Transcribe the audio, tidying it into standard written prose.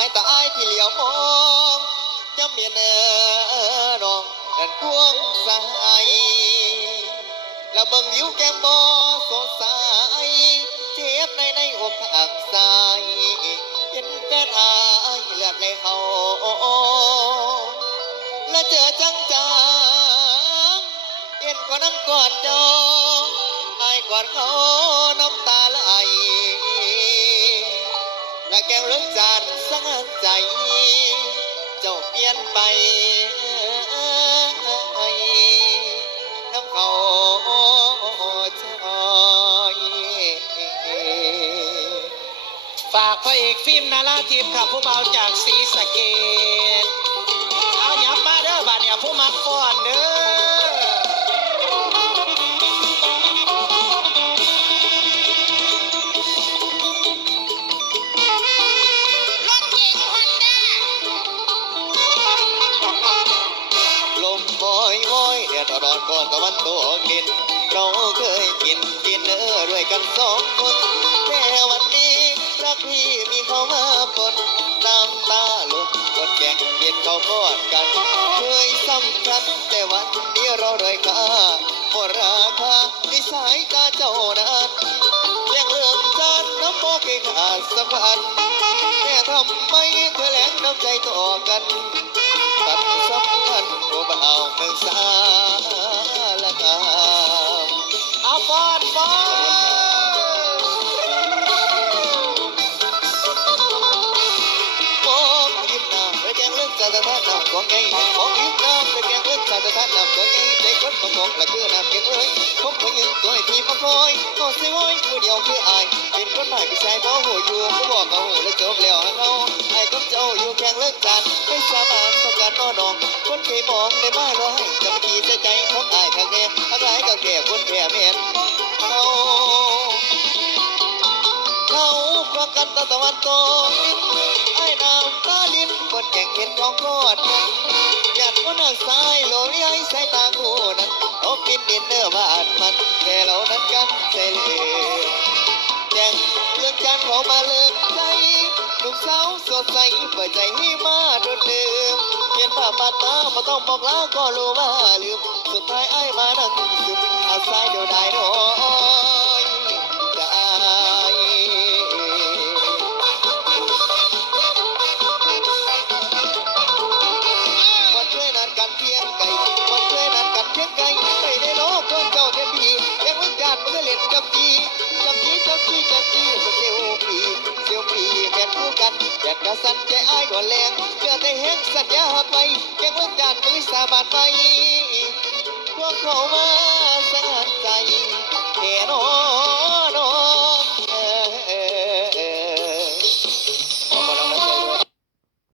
ายตาอ้ายที่เหลียวมองย้ำเมียนน้องนั่นควงสายแล้วเบิ่งยิ้วแก้มบ่สดใสเจ็บในอกหักสายเห็นแฟนอายเลือดไหลเขาและเจอจังเอ็นก็น้ำกอดจองอายกอดเขาน้ำตาไหลและแก้วเลือดจานสังใจเจ้าเปลี่ยนไปน้ำเขาชอยฝากพระเอกฟิล์มนาราทิพย์ครับผู้เบาจากศรีสะเกษเอาย้ำมาเด้อบาดเนี่ยผู้มักฟ้อนเด้อลมวอยแดดร้อนก่อนตะวันตกดินเราเคยกินดินด้วยกันสองคนแต่วันนี้รักพี่มีเขามาปนน้ำตาลุกกดแก่งเย็นเขากอดกันเคยสำคัญแต่วันนี้เราด้อยค่าหมดราคาที่สายตาเจ้านั้นยังเลื่อมจันน้ำโมกขาดสักวันแต่ทำไมเธอแหลงน้ำใจต่อกันตัดสัมพันธ์ผู้บ่าวเมืองสาละกามเอาฟ้อนฟ้อนมองยิ้มน้ำและแกงเลือดสาดท่านน้ำของไงมองยิ้มน้ำและแกงเลือดสาดท่านน้ำของไงใจคนมองและคือน้ำเก่งเลยพบผู้หญิงตัวที่มาคอยก็เสียโอยผู้เดียวคืออายเป็นคนใหม่พี่ชายเขาหูอยู่ก็บอกเขาหูและจบแล้วเขาไอ้กับเจ้าอยู่แข่งเลิกกันไม่สามารถต้องการนอนองคนเคยมองในบ้านเราให้จะมาขี่ใจของอายข้างแน่ข้างหลายก็แก่คนแก่เมียนเขาฟังกันตะวันตกไอ้น้ำตาลิ้นคนแก่งเห็นของกอดหยัดคนหน้าซ้ายโหลยไอ้สายตาคู่นั้นเขากินดินเนื้อบาดมันแต่เรานั้นกันใจเลยแจ้งเรื่องการเขามาเลิกใจลูกสาวสดใสเปิดใจให้มาโดนเดิมเห็นภาพบาดตาไม่ต้องบอกลาก็รู้ว่าลืมสุดท้ายไอ้มานั่งซึมอาศัยเดียวได้น้อยจะอายวันเคยนัดกันเพียงไกลวันเคยนัดกันเพียงไกลไม่ได้ล้อคนเจ้าเทียนพียังวิจารณ์มันก็เล่นกับจีมันเซลฟี่แม่นคู่กันอยากกระสันใจอ้ายก่อนแรงเพื่อได้แห้งสัญญาไปแกงเลิกจานมือสาบานไปพวกเขามา